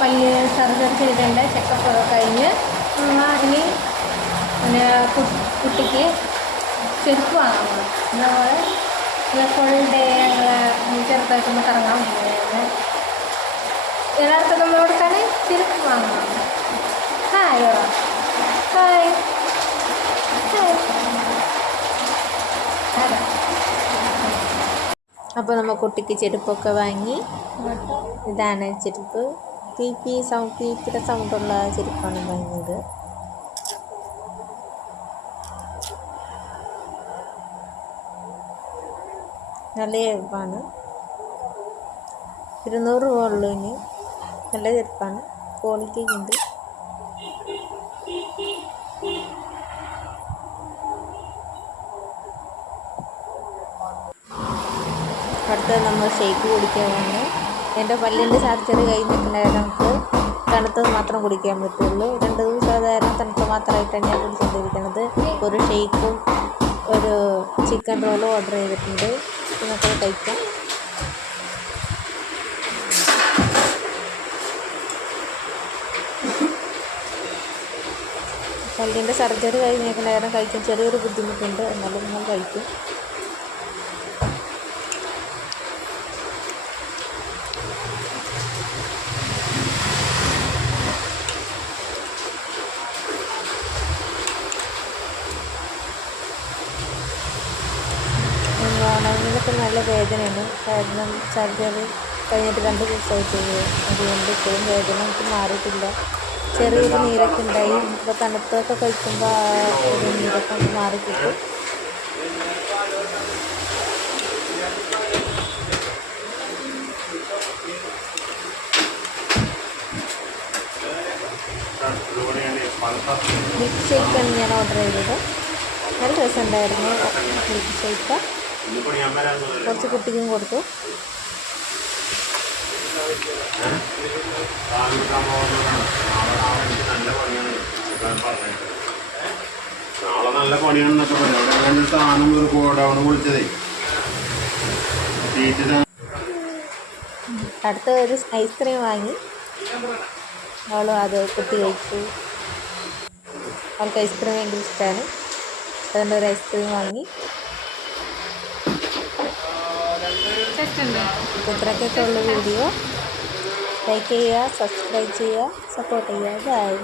പല്ല് സർജറി ചെയ്തിട്ടുണ്ട്. ചെക്കപ്പ് ഒക്കെ കഴിഞ്ഞ് ഇനി പിന്നെ കുട്ടിക്ക് ചെരുപ്പ് വാങ്ങാൻ പോകണം. നമ്മൾ ഫുൾ ഡേ ഞങ്ങൾ ചെറുതായിട്ടൊന്ന് കറങ്ങാൻ പോകുന്നത്. എല്ലാവർക്കും നമ്മളോട് തന്നെ ചെരുപ്പ് വാങ്ങണം. Hi hi hi. അപ്പോൾ നമ്മൾ കുട്ടിക്ക് ചെരുപ്പൊക്കെ വാങ്ങി. ഇതാണ് ചെരുപ്പ്. പീപ്പിയുടെ സൗണ്ടുള്ള ചെരുപ്പാണ് വാങ്ങിയത്. നല്ല ചെരുപ്പാണ്. 200 രൂപ ഉള്ളൂ. ഇനി നല്ല ചെരുപ്പാണ്, ക്വാളിറ്റി ഉണ്ട്. അടുത്തത് നമ്മൾ ഷേക്ക് കുടിക്കാൻ പോകുന്നു. എൻ്റെ പല്ലിൻ്റെ സർജറി കഴിഞ്ഞിട്ടുണ്ടായിരുന്നു. നമുക്ക് തണുത്തത് മാത്രം കുടിക്കാൻ പറ്റുള്ളൂ. 2 ദിവസം തണുത്ത മാത്രമായിട്ടാണ് ഞാൻ കുടിച്ചുകൊണ്ടിരിക്കുന്നത്. ഒരു ഷേക്കും ഒരു ചിക്കൻ റോളും ഓർഡർ ചെയ്തിട്ടുണ്ട്. നമുക്ക് കഴിക്കാം. പല്ലിൻ്റെ സർജറി കഴിഞ്ഞിട്ടുണ്ടായിരുന്നു. കഴിക്കാൻ ചെറിയൊരു ബുദ്ധിമുട്ടുണ്ട്, എന്നാലും നമ്മൾ കഴിക്കും. മോണയിലൊക്കെ നല്ല വേദനയാണ്. കാരണം സർജറി കഴിഞ്ഞിട്ട് 2 ദിവസമായിട്ടുള്ളൂ. അതുകൊണ്ട് ഇപ്പോഴും വേദന നമുക്ക് മാറിയിട്ടില്ല. ചെറിയൊരു നീരൊക്കെ ഉണ്ടായി. ഇപ്പോൾ തണുത്തൊക്കെ കഴിക്കുമ്പോൾ ഒരു നീരൊക്കെ ഒന്ന് മാറിക്കിട്ടും. മിൽക്ക് ഷേക്കാണ് ഞാൻ ഓർഡർ ചെയ്തത്. നല്ല രസമുണ്ടായിരുന്നു മിൽക്ക് ഷേക്ക്. കുറച്ച് കുട്ടിക്കും കൊടുത്തു. നാളെ നല്ല പണിയാണെന്നൊക്കെ പറഞ്ഞു. അവിടെ വേണ്ട സാധനം ഒരു ഗോഡൗൺ വിളിച്ചതേ. അടുത്ത ഒരു ഐസ്ക്രീം വാങ്ങി. അവളും അത് കുട്ടി കഴിച്ചു. അവൾക്ക് ഐസ്ക്രീം ഭയങ്കര ഇഷ്ടമാണ്. അതുകൊണ്ട് ഒരു ഐസ്ക്രീം വാങ്ങി. ഇത്രയൊക്കെ ഉള്ള വീഡിയോ. ലൈക്ക് ചെയ്യുക, സബ്സ്ക്രൈബ് ചെയ്യുക, സപ്പോർട്ട് ചെയ്യുക. ബൈ.